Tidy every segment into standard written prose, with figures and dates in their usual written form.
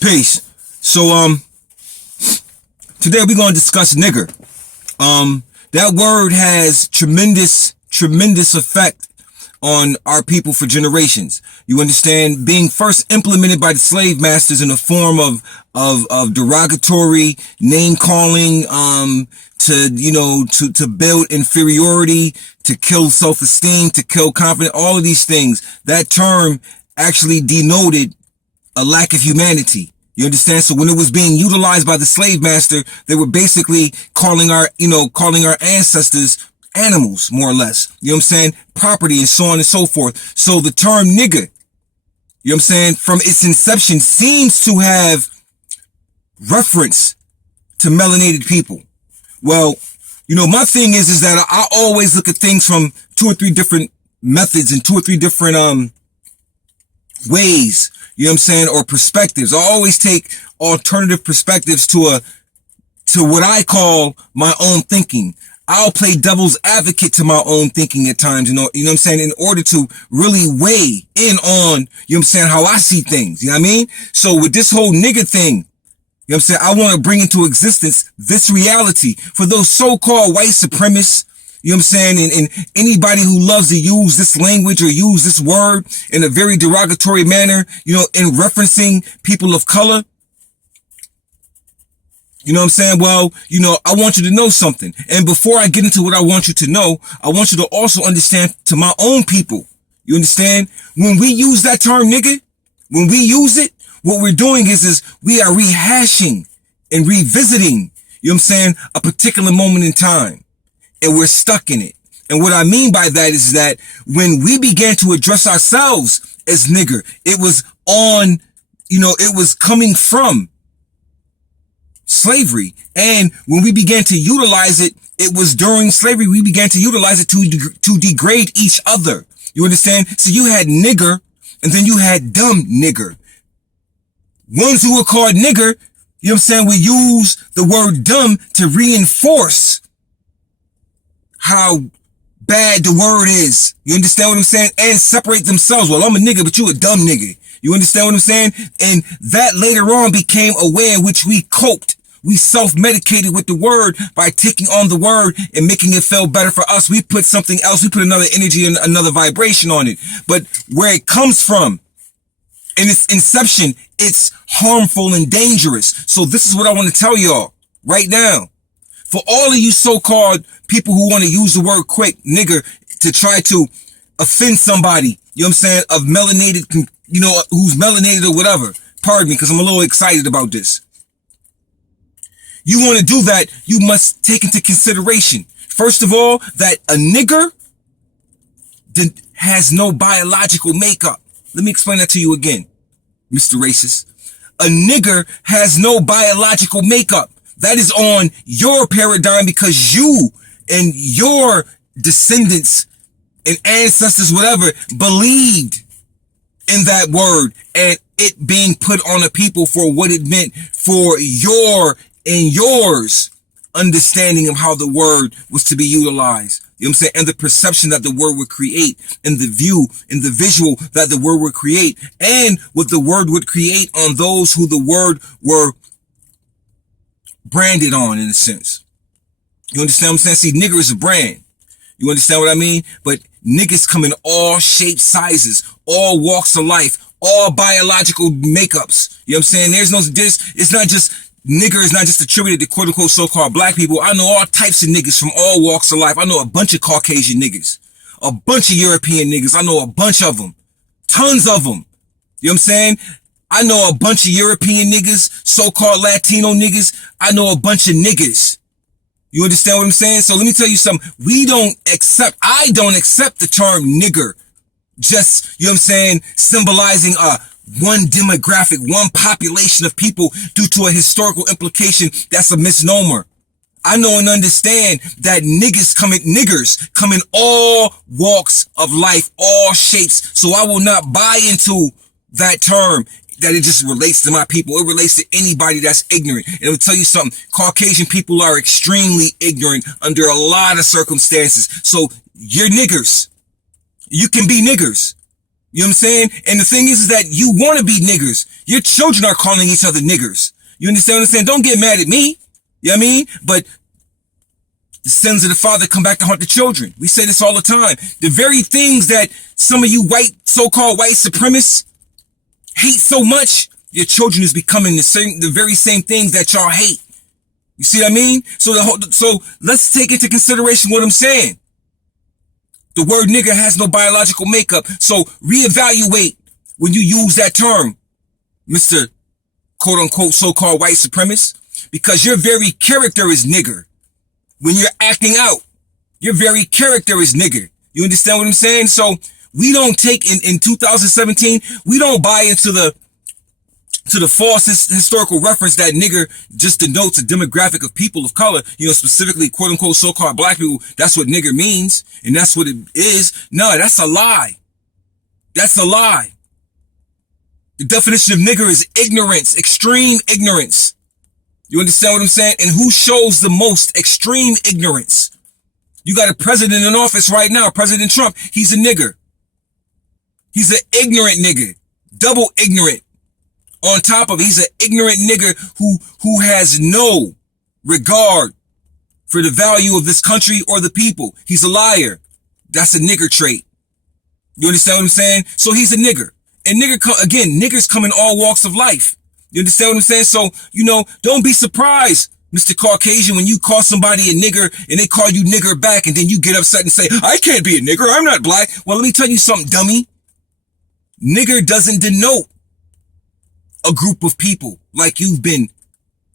Peace. So today we're gonna discuss nigger. That word has tremendous effect on our people for generations. You understand? Being first implemented by the slave masters in the form of derogatory name calling, to build inferiority, to kill self-esteem, to kill confidence, all of these things. That term actually denoted a lack of humanity. You understand? So when it was being utilized by the slave master, they were basically calling our ancestors animals, more or less. You know what I'm saying? Property and so on and so forth. So the term nigger, you know what I'm saying, from its inception seems to have reference to melanated people. Well, my thing is that I always look at things from two or three different methods and two or three different ways, you know what I'm saying, or perspectives. I always take alternative perspectives to what I call my own thinking. I'll play devil's advocate to my own thinking at times, you know what I'm saying, in order to really weigh in on, you know what I'm saying, how I see things, you know what I mean? So with this whole nigger thing, you know what I'm saying, I want to bring into existence this reality for those so-called white supremacists, you know what I'm saying, and anybody who loves to use this language or use this word in a very derogatory manner, in referencing people of color. You know what I'm saying? Well, I want you to know something. And before I get into what I want you to know, I want you to also understand to my own people. You understand? When we use that term nigga, when we use it, what we're doing is we are rehashing and revisiting, you know what I'm saying, a particular moment in time. And we're stuck in it. And what I mean by that is that when we began to address ourselves as nigger, it was it was coming from slavery. And when we began to utilize it, it was during slavery, we began to utilize it to degrade each other. You understand? So you had nigger, and then you had dumb nigger. Ones who were called nigger, you know what I'm saying, we use the word dumb to reinforce how bad the word is. You understand what I'm saying? And separate themselves. Well, I'm a nigga, but you a dumb nigga. You understand what I'm saying? And that later on became a way in which we coped. We self-medicated with the word by taking on the word and making it feel better for us. We put something else. We put another energy and another vibration on it. But where it comes from, in its inception, it's harmful and dangerous. So this is what I want to tell y'all right now. For all of you so-called people who want to use the word quick, nigger, to try to offend somebody, you know what I'm saying, of melanated, who's melanated or whatever. Pardon me, because I'm a little excited about this. You want to do that, you must take into consideration, first of all, that a nigger has no biological makeup. Let me explain that to you again, Mr. Racist. A nigger has no biological makeup. That is on your paradigm because you and your descendants and ancestors, whatever, believed in that word and it being put on a people for what it meant for your and yours understanding of how the word was to be utilized. You know what I'm saying? And the perception that the word would create, and the view and the visual that the word would create, and what the word would create on those who the word were branded on, in a sense. You understand what I'm saying? See, nigger is a brand. You understand what I mean? But niggas come in all shapes, sizes, all walks of life, all biological makeups. You know what I'm saying? It's not just, nigger is not just attributed to quote unquote so-called black people. I know all types of niggas from all walks of life. I know a bunch of Caucasian niggas, a bunch of European niggas. I know a bunch of them, tons of them. You know what I'm saying? I know a bunch of European niggas, so-called Latino niggas. I know a bunch of niggas. You understand what I'm saying? So let me tell you something. I don't accept the term nigger. Just, you know what I'm saying, symbolizing one demographic, one population of people due to a historical implication. That's a misnomer. I know and understand that niggers come in all walks of life, all shapes. So I will not buy into that term, that it just relates to my people. It relates to anybody that's ignorant. And I'll tell you something, Caucasian people are extremely ignorant under a lot of circumstances. So you're niggers. You can be niggers. You know what I'm saying? And the thing is that you want to be niggers. Your children are calling each other niggers. You understand what I'm saying? Don't get mad at me. You know what I mean? But the sins of the father come back to haunt the children. We say this all the time. The very things that some of you white, so-called white supremacists hate so much, your children is becoming the very same things that y'all hate. You see what I mean? So let's take into consideration what I'm saying. The word nigger has no biological makeup. So reevaluate when you use that term, Mr. quote unquote so-called white supremacist, because your very character is nigger. When you're acting out, your very character is nigger. You understand what I'm saying? So we don't take in 2017, we don't buy into the false historical reference that nigger just denotes a demographic of people of color, you know, specifically quote unquote so-called black people. That's what nigger means. And that's what it is. No, that's a lie. That's a lie. The definition of nigger is ignorance, extreme ignorance. You understand what I'm saying? And who shows the most extreme ignorance? You got a president in office right now, President Trump. He's a nigger. He's an ignorant nigger. Double ignorant. On top of, he's an ignorant nigger who has no regard for the value of this country or the people. He's a liar. That's a nigger trait. You understand what I'm saying? So he's a nigger. And niggers come in all walks of life. You understand what I'm saying? So, you know, don't be surprised, Mr. Caucasian, when you call somebody a nigger and they call you nigger back and then you get upset and say, I can't be a nigger. I'm not black. Well, let me tell you something, dummy. Nigger doesn't denote a group of people like you've been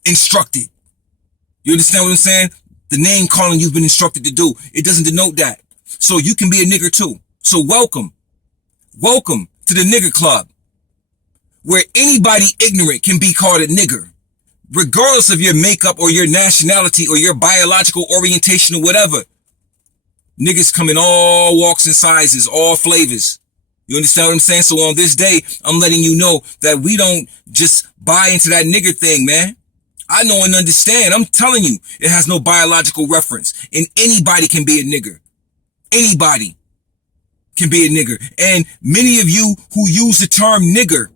instructed. You understand what I'm saying? The name calling you've been instructed to do. It doesn't denote that. So you can be a nigger too. So welcome. Welcome to the nigger club, where anybody ignorant can be called a nigger, regardless of your makeup or your nationality or your biological orientation or whatever. Niggers come in all walks and sizes, all flavors. You understand what I'm saying? So on this day, I'm letting you know that we don't just buy into that nigger thing, man. I know and understand. I'm telling you, it has no biological reference. And anybody can be a nigger. Anybody can be a nigger. And many of you who use the term nigger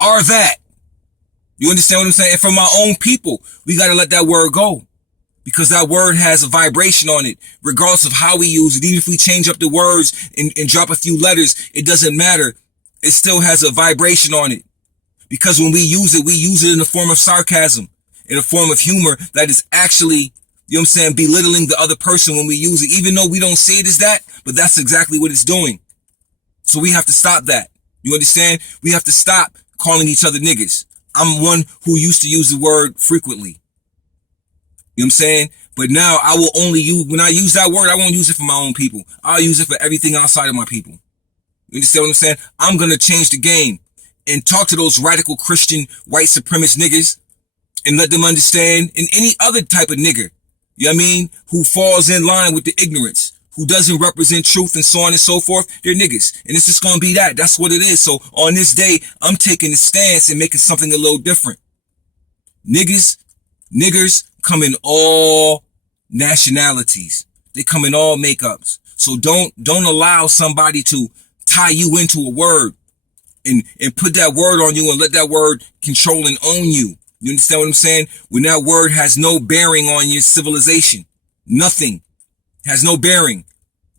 are that. You understand what I'm saying? And for my own people, we got to let that word go. Because that word has a vibration on it, regardless of how we use it. Even if we change up the words and drop a few letters, it doesn't matter. It still has a vibration on it. Because when we use it in the form of sarcasm, in a form of humor that is actually, you know what I'm saying, belittling the other person when we use it, even though we don't see it as that, but that's exactly what it's doing. So we have to stop that. You understand? We have to stop calling each other niggas. I'm one who used to use the word frequently. You know what I'm saying? But now I will only use, when I use that word, I won't use it for my own people. I'll use it for everything outside of my people. You understand what I'm saying? I'm going to change the game and talk to those radical Christian white supremacist niggas and let them understand, and any other type of nigger, you know what I mean, who falls in line with the ignorance, who doesn't represent truth and so on and so forth, they're niggas. And it's just going to be that. That's what it is. So on this day, I'm taking a stance and making something a little different. Niggers come in all nationalities. They come in all makeups. So don't allow somebody to tie you into a word and put that word on you and let that word control and own you. You understand what I'm saying? When that word has no bearing on your civilization. Nothing. Has no bearing.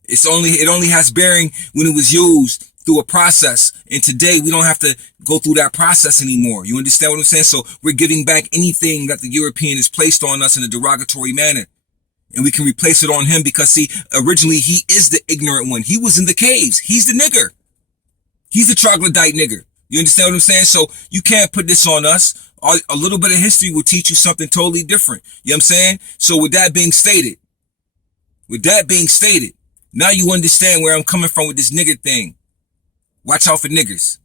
It only has bearing when it was used through a process. And today we don't have to go through that process anymore. You understand what I'm saying? So we're giving back anything that the European has placed on us in a derogatory manner. And we can replace it on him because, see, originally he is the ignorant one. He was in the caves. He's the nigger. He's the troglodyte nigger. You understand what I'm saying? So you can't put this on us. A little bit of history will teach you something totally different. You know what I'm saying? So with that being stated, now you understand where I'm coming from with this nigger thing. Watch out for niggers.